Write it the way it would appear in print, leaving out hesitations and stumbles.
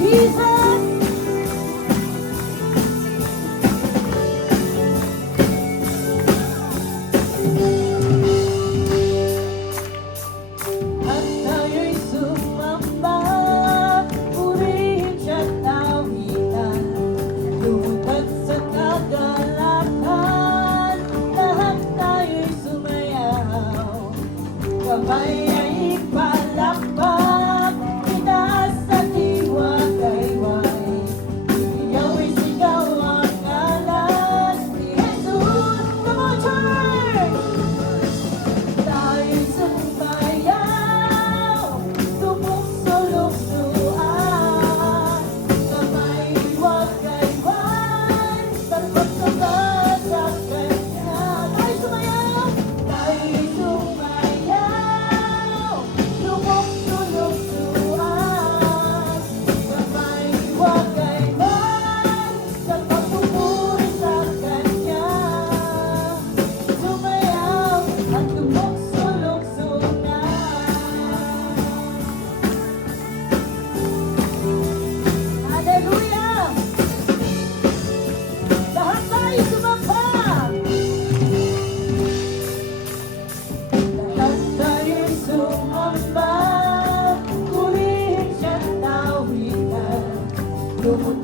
Jesus! At tayo'y sumamba, purihin siya't tawitan, lumutad sa kagalakan, lahat tayo'y sumayaw. Kamay ay ipalakpak, itaas at iwagayway, iyaw isigaw ang ngalan ni Jesus. Come on, church! Tayo'y sumayaw, tumukso-luksuan, kamay iwagayway, takot sa sa Kanya. Tayo'y sumayaw, tayo'y sumayaw, tumukso-luksuan, kamay iwagayway, takot pupuri sa Kanya. Sumayaw at tumukso-lukso na. Hallelujah! Lahat tayo sumamba! Lahat tayo'y sumamba, purihin siya't tawitan, lumutad